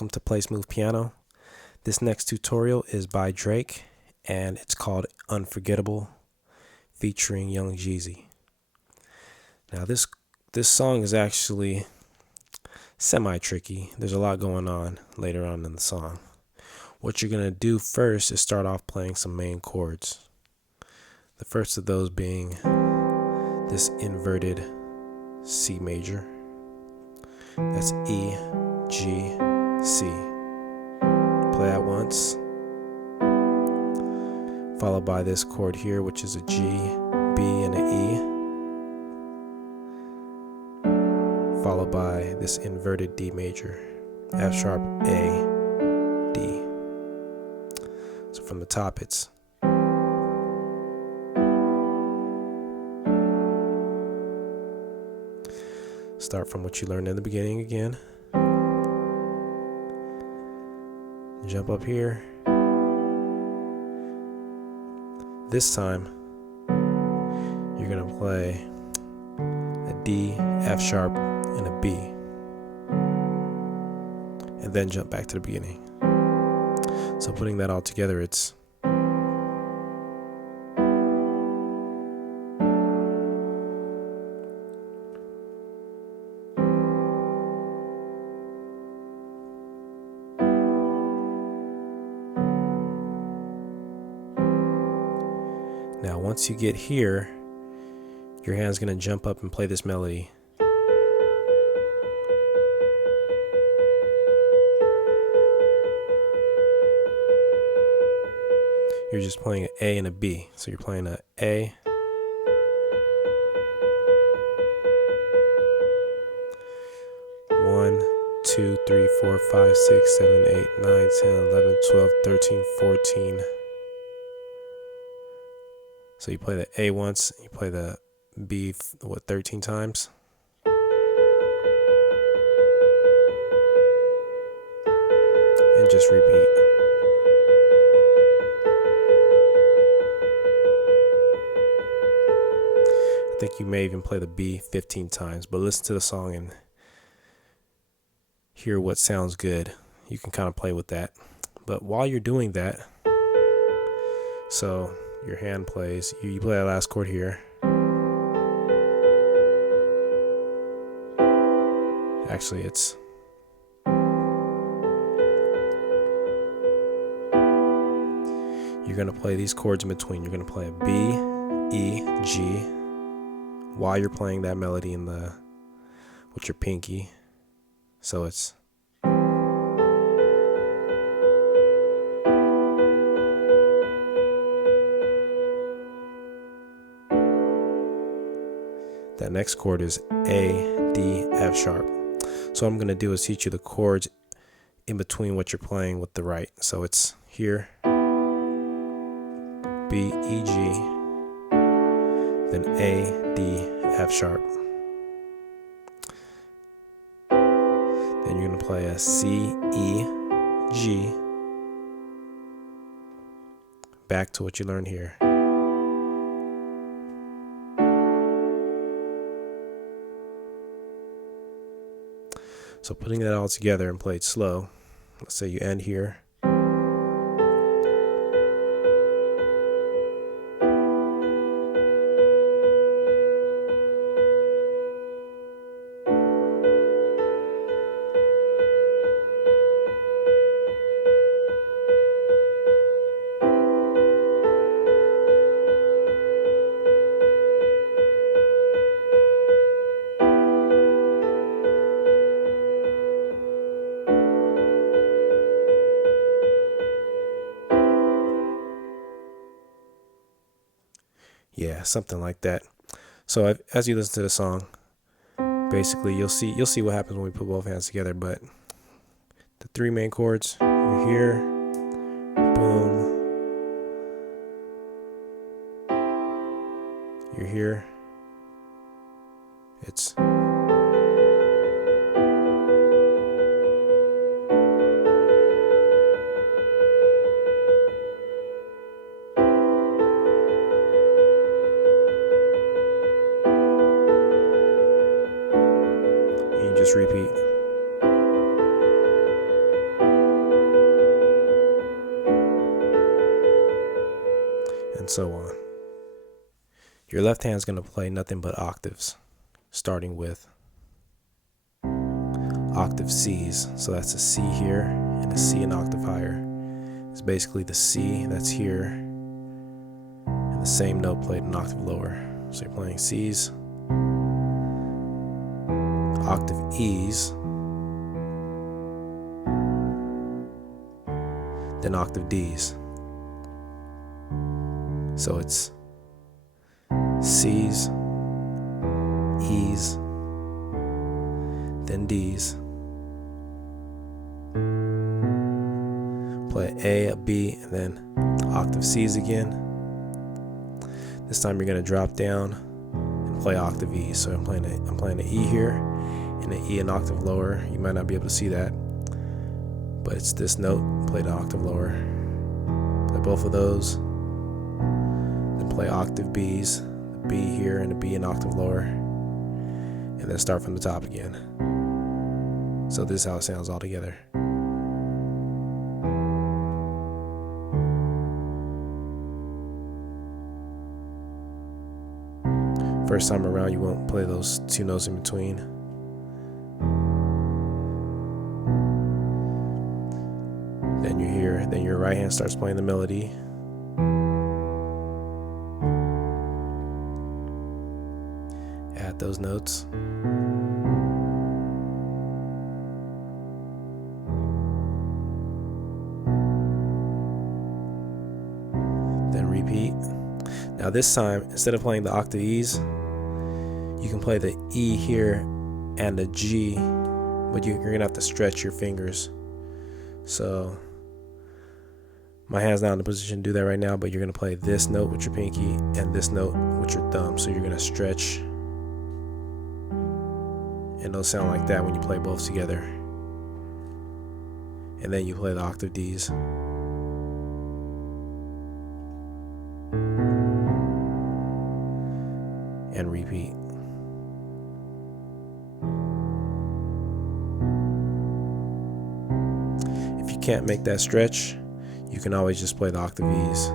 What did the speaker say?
welcome to Play Smooth Piano. This next tutorial is by Drake and it's called Unforgettable featuring Young Jeezy. Now this song is actually semi-tricky. There's a lot going on later on in the song. What you're going to do first is start off playing some main chords. The first of those being this inverted C major. That's E, G, C. Play that once. Followed by this chord here, which is a G, B, and an E. Followed by this inverted D major, F sharp, A, D. So from the top it's start from what you learned in the beginning again. Jump up here. This time you're going to play a D, F sharp, and a B. And then jump back to the beginning. So putting that all together, it's now, once you get here, your hand's going to jump up and play this melody. You're just playing an A and a B. So you're playing an A, one, 2, 3, 4, 5, 6, 7, 8, 9, 10, 11, 12, 13, 14. So you play the A once, you play the B, 13 times? And just repeat. I think you may even play the B 15 times, but listen to the song and hear what sounds good. You can kind of play with that. But while you're doing that, so your hand plays, you play that last chord here. Actually, it's you're going to play these chords in between. You're going to play a B, E, G while you're playing that melody in the with your pinky. So it's that next chord is A, D, F sharp. So what I'm going to do is teach you the chords in between what you're playing with the right. So it's here, B, E, G, then A, D, F sharp. Then you're going to play a C, E, G, back to what you learned here. So putting that all together and played slow, let's say you end here. Yeah, something like that. So as you listen to the song, basically you'll see what happens when we put both hands together. But the three main chords, you're here, boom, you're here. It's just repeat. and so on. Your left hand is going to play nothing but octaves, starting with octave C's. So that's a C here and a C an octave higher. It's basically the C that's here and the same note played an octave lower. So you're playing C's, octave E's, then octave D's. So it's C's, E's, then D's. Play a B, and then octave C's again. This time you're gonna drop down and play octave E. So I'm playing an E here and an E an octave lower. You might not be able to see that, but it's this note played an octave lower. Play both of those, then play octave B's, the B here and the B an octave lower, and then start from the top again. So this is how it sounds all together. First time around, you won't play those two notes in between. Then your right hand starts playing the melody. Add those notes. Then repeat. Now this time, instead of playing the octave E's, you can play the E here and the G, but you're gonna have to stretch your fingers. So my hand's not in a position to do that right now, but you're gonna play this note with your pinky and this note with your thumb. So you're gonna stretch, and it'll sound like that when you play both together. And then you play the octave D's. And repeat. If you can't make that stretch, you can always just play the octave E's.